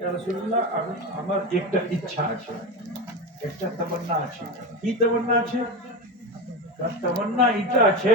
রাসূলুল্লাহ আমার একটা ইচ্ছা আছে, একটা তামান্না আছে। কি তামান্না আছে? তার তামান্না এটা আছে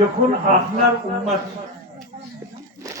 যখন আপনার উম্মত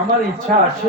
আমার ইচ্ছা আছে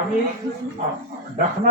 আমি ডাকনা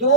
2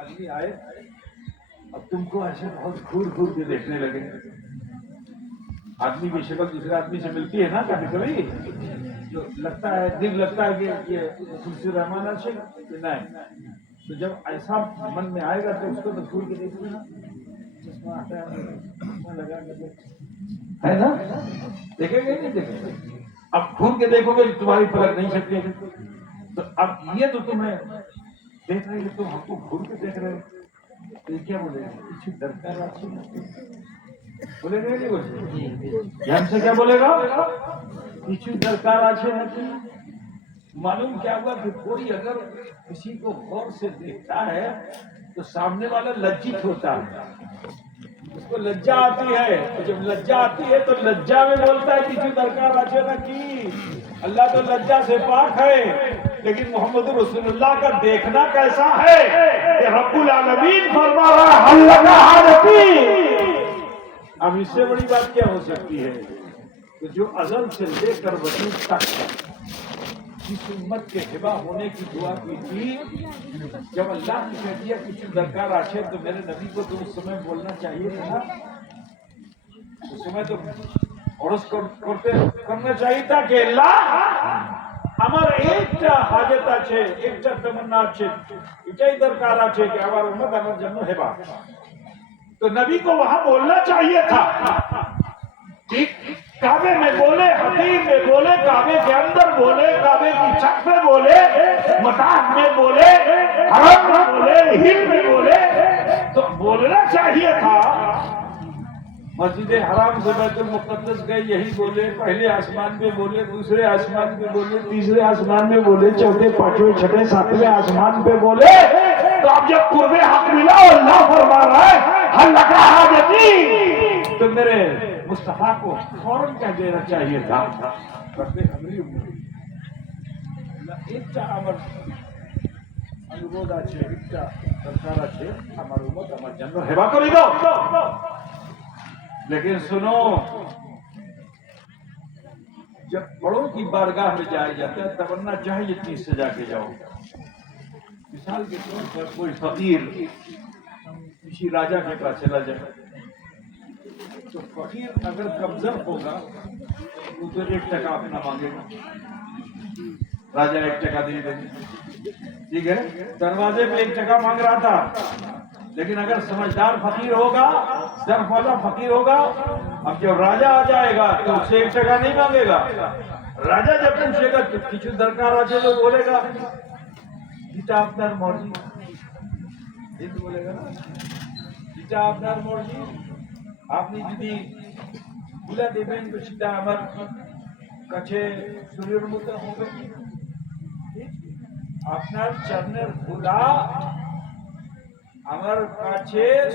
آدمی آئے اب تم کو ایسے بہت گھور گھور کے دیکھنے لگے. آدمی کی شکل دوسرے آدمی سے ملتی ہے نا کبھی کبھی، تو لگتا ہے دل لگتا ہے کہ یہ خلصی رحمان عاشق نہیں. تو جب ایسا من میں آئے گا تو اس کو تو گھور کے دیکھو نا، چشمہ آتا ہے لگا ہے نا، دیکھیں گے نہیں دیکھیں گے. اب گھور کے دیکھو گے تمہاری پلک نہیں سکتی. تو اب یہ تو تمہیں دیکھ رہے تم ہم کو گھور کے دیکھ رہے ہو، یہ کیا بولے گا؟ کچھ درکار اچھی بولے گا نہیں بولے ہم سے کیا بولے گا؟ کچھ درکار اچھے نہیں. معلوم کیا ہوا کہ کوئی اگر کسی کو غور سے دیکھتا ہے تو سامنے والا لجت ہوتا ہے، اس کو لجا آتی ہے. تو جب لجا آتی ہے تو لجا میں بولتا ہے کسی درکار اچھے نہ کی. اللہ تو لجا سے پاک ہے، لیکن محمد رسول اللہ کا دیکھنا کیسا ہے کہ رب العالمین فرما رہا ہے اللہ حاجتی. اب اس سے بڑی بات کیا ہو سکتی ہے کہ جو ازل سے لے کر وجود تک جس امت کے ہبا ہونے کی دعا کی تھی، جب اللہ نے کہہ دیا کچھ درکار آشے تو میرے نبی کو تو اس سمے بولنا چاہیے تھا. اس سمے تو عرض کرنا چاہیے تھا کہ اللہ আমার একটা হাজত আছে, একটা তমন্না আছে, এটাই দরকার আছে کہ আমার উম্মত আমার জন্য হেবা. تو نبی کو وہاں بولنا چاہیے تھا. کعبے میں بولے، حتیم میں بولے، کعبے کے اندر بولے، کعبے کی چھت پہ بولے، مطاف میں بولے، حرم میں بولے، ہل میں بولے، تو بولنا چاہیے تھا. مسجد حرام سے بیت المقدس گئے یہی بولے، پہلے آسمان میں بولے، دوسرے آسمان میں بولے، تیسرے آسمان میں بولے، چوتھے پانچویں چھٹے ساتویں آسمان پہ بولے. تو اب جب قرب حق ملا اللہ فرما رہا ہے اللہ کا حاجتی، تو میرے مصطفیٰ کو فوراً کہہ دینا چاہیے تھا ایکটা আমার অনুরোধ আছে, একটা দরকার আছে, আমার উম্মত আমার জন্য হেবা করে দাও. لیکن سنو، جب بڑوں کی بارگاہ میں جایا جاتا ہے تمنا چاہے جتنی سجا کے جاؤ. مثال کے طور پر کوئی فقیر کسی راجا کے پاس چلا جائے تو فقیر اگر کمزور ہوگا تو 1 ٹکا اپنا مانگے گا، راجا 1 ٹکا دے دے گا. ٹھیک ہے، دروازے میں 1 ٹکا مانگ رہا تھا، لیکن اگر سمجھدار فقیر ہوگا، ظرف والا فقیر ہوگا، اب جب راجا آ جائے گا تو اس سے 1 ٹکا نہیں مانگے گا. راجا جب پوچھے گا تو کچھ درکار آچے تو بولے گا جیتا আপনার مرضی، یہ تو بولے گا نا جیتا আপনার مرضی. আপনি যদি বুলা দেবেন তো সেটা আমার কাছে সূর্যের মতো হবে. আপনার চরণের ধুলা আমার কাছে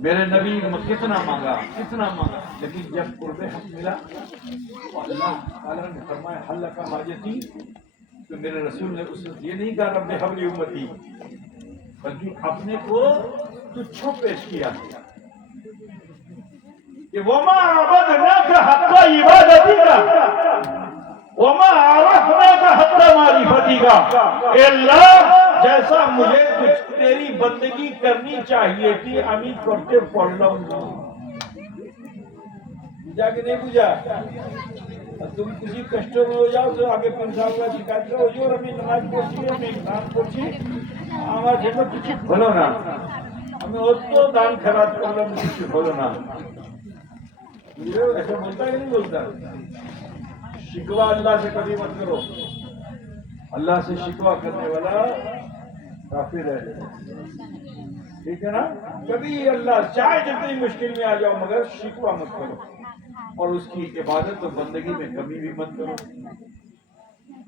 میرے نبی کتنا مانگا، لیکن جب قرب حق ملا تو اللہ تعالیٰ نے فرمایا حل کا حاجتی، تو میرے رسول نے اس وقت یہ نہیں کہا رب حب لی امتی، بلکہ اپنے کو تجھو پیش کیا کہ وما عبدناک حق عبادتک وما عرفناک حق معرفتک، اے اللہ جیسا مجھے تیری بندگی کرنی چاہیے تھی আমি করতে পারলাম না، বুঝা کہ نہیں বুঝا؟ تم کسی کشٹ میں ہو جاؤ تو آگے پنسال کا شکایت کرو حضور আমি নামাজ পড়ছি আমি ইসলাম পড়ছি আমার জন্য কিছু হলো না, আমি অত দান খরচ করলাম কিছু হলো না, ایسا بولتا ہے کہ نہیں بولتا؟ شکوہ اللہ سے کبھی مت کرو، اللہ سے شکوہ کرنے والا کافر ہے، ٹھیک ہے نا؟ کبھی اللہ چاہے جتنی مشکل میں آ جاؤ مگر شکوہ مت کرو، اور اس کی عبادت اور بندگی میں کبھی بھی مت کرو.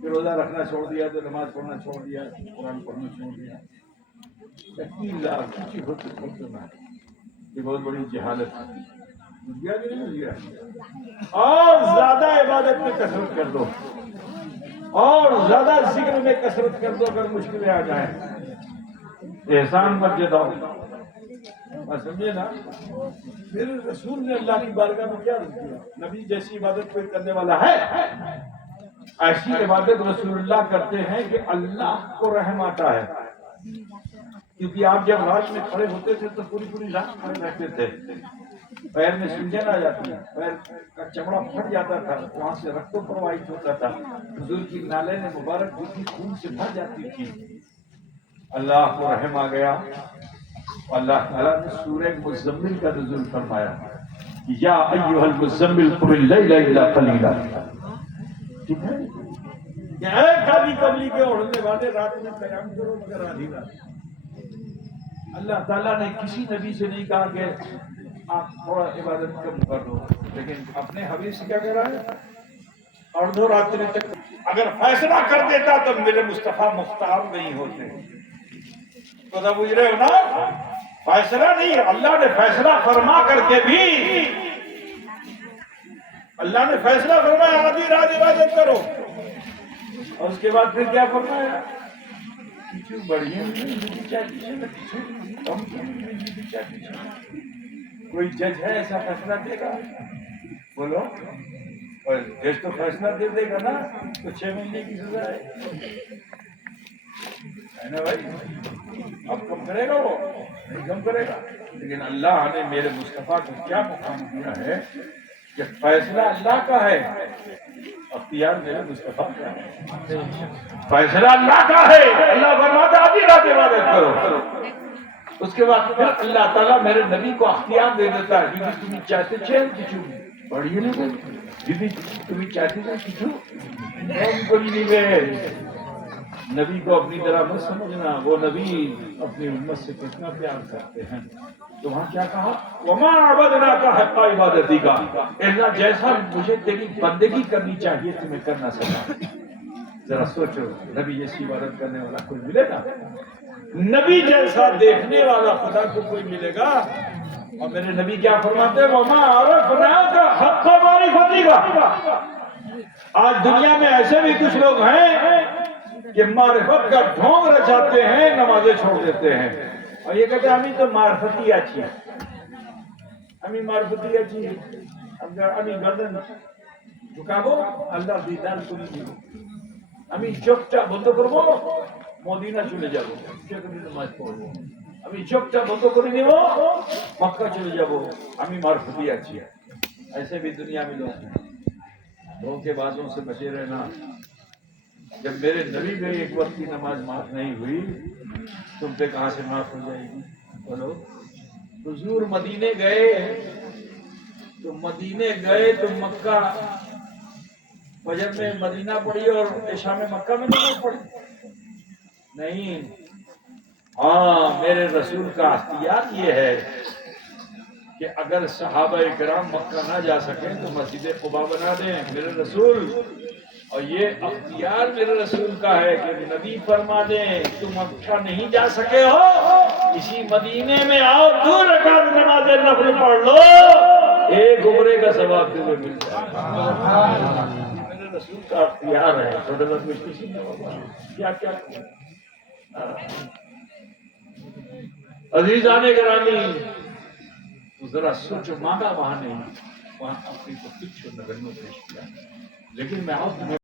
پھر روزہ رکھنا چھوڑ دیا تو نماز پڑھنا چھوڑ دیا، قرآن پڑھنا چھوڑ دیا، یہ بہت بڑی جہالت ہے. اور زیادہ عبادت میں کثرت کر دو، اور زیادہ ذکر میں کثرت کر دو، اگر مشکلیں آ جائیں احسان مت جتاؤ، سمجھے نا؟ پھر رسول نے اللہ کی بارگاہ میں کیا رکھ دیا؟ نبی جیسی عبادت کوئی کرنے والا ہے؟ ایسی عبادت رسول اللہ کرتے ہیں کہ اللہ کو رحم آتا ہے، کیونکہ آپ جب رات میں کھڑے ہوتے تھے تو پوری پوری رات کھڑے رہتے تھے، پیر میں سنجن آ جاتی ہے، پیر کا چمڑا پھٹ جاتا تھا، وہاں سے رکتوں پرواہت ہوتا تھا، حضور کی نالین مبارک جو تھی خون سے بھر جاتی تھی. اللہ کو رحم آ گیا، اللہ تعالیٰ نے سورہ مزمل کا نزول فرمایا، یا ایھا المزمل قم اللیل الا قلیلا. ٹھیک ہے کہ اے کالی کملی کے اوڑھنے والے رات میں قیام کرو مگر آدھی رات. اللہ تعالیٰ نے کسی نبی سے نہیں کہا کہ آپ تھوڑا عبادت کم کر دو، لیکن اپنے حبیب سے کیا کہہ رہا ہے؟ اور دو راتیں تک اگر فیصلہ کر دیتا تو میرے مصطفیٰ مختار نہیں ہوتے. تو تب بجھ رہے ہو نا؟ فیصلہ نہیں، اللہ نے فیصلہ فرما کر کے بھی، اللہ نے فیصلہ فرمایا آدھی رات عبادت کرو، اور اس کے بعد پھر کیا فرمایا؟ کچھ بڑھیا کوئی جج ہے ایسا فیصلہ دے گا؟ بولو، اور جج تو فیصلہ دے دے گا نا تو 6 مہینے کی سزا ہے نا بھائی؟ اب کم کرے گا وہ؟ نہیں کم کرے گا. لیکن اللہ نے میرے مصطفیٰ کو کیا مقام دیا ہے کہ فیصلہ اللہ کا ہے، اختیار میرے مصطفیٰ کا ہے. فیصلہ اللہ کا ہے، اللہ فرماتا آدھی رات عبادت کرو، اس کے بعد پھر اللہ تعالیٰ میرے نبی کو اختیار دے دیتا ہے، جی تمہیں چاہتے چین کچھ بڑی نہیں، جی تمہیں چاہتے چین کچھ بڑی نہیں گئے. نبی کو اپنی طرح مت سمجھنا، وہ نبی اپنی امت سے کتنا پیار کرتے ہیں. تو وہاں کیا کہا؟ وما عبدناک حق عبادتک، اللہ جیسا مجھے تیری بندگی کرنی چاہیے تمہیں کرنا سکا. ذرا سوچو، نبی جیسی عبادت کرنے والا کوئی ملے گا؟ نبی جیسا دیکھنے والا خدا کو کوئی ملے گا؟ اور میرے نبی کیا فرماتے ہیں؟ وما عرفناک حق معرفتک. آج دنیا میں ایسے بھی کچھ لوگ ہیں کہ معرفت کا ڈھونگ رچاتے ہیں، نمازیں چھوڑ دیتے ہیں، اور یہ کہتے ہیں ہمیں تو معرفتی اچھی ہے، ہمیں معرفتی اچھی ہے. ہمیں گردن جھکاবো আল্লাহ দিদার করে দিব, আমি চোখটা বন্ধ করব মদিনা চলে যাব, সেখানে নামাজ পড়বো, আমি চোখটা বন্ধ করে নেব মক্কা চলে যাব, আমি মারফতি আছি. ایسے بھی دنیا میں لوگ ہیں. دھوکے بازوں سے بچے رہنا. جب میرے نبی میں ایک وقت کی نماز معاف نہیں ہوئی، تم پہ کہاں سے معاف ہو جائے گی؟ بولو. حضور مدینے گئے تو مکہ فجر میں مدینہ پڑھی اور عشاء میں مکہ میں نماز پڑھی؟ نہیں. ہاں، میرے رسول کا اختیار یہ ہے کہ اگر صحابہ کرام مکہ نہ جا سکیں تو مسجد قباء بنا دیں. میرے رسول اور یہ اختیار میرے رسول کا ہے کہ نبی فرما دیں تم اچھا نہیں جا سکے ہو، اسی مدینے میں آؤ، 2 رکعت نماز نفل پڑھ لو، ایک عمرے کا ثواب تمہیں مل جائے گا۔ میرے رسول کا اختیار ہے، چھوٹے بچے کسی کیا کیا عزیزان گرامی، ذرا سوچو، مانگا وہاں نہیں، وہاں اپنی کو کچھ نظر میں پیش کیا، لیکن میں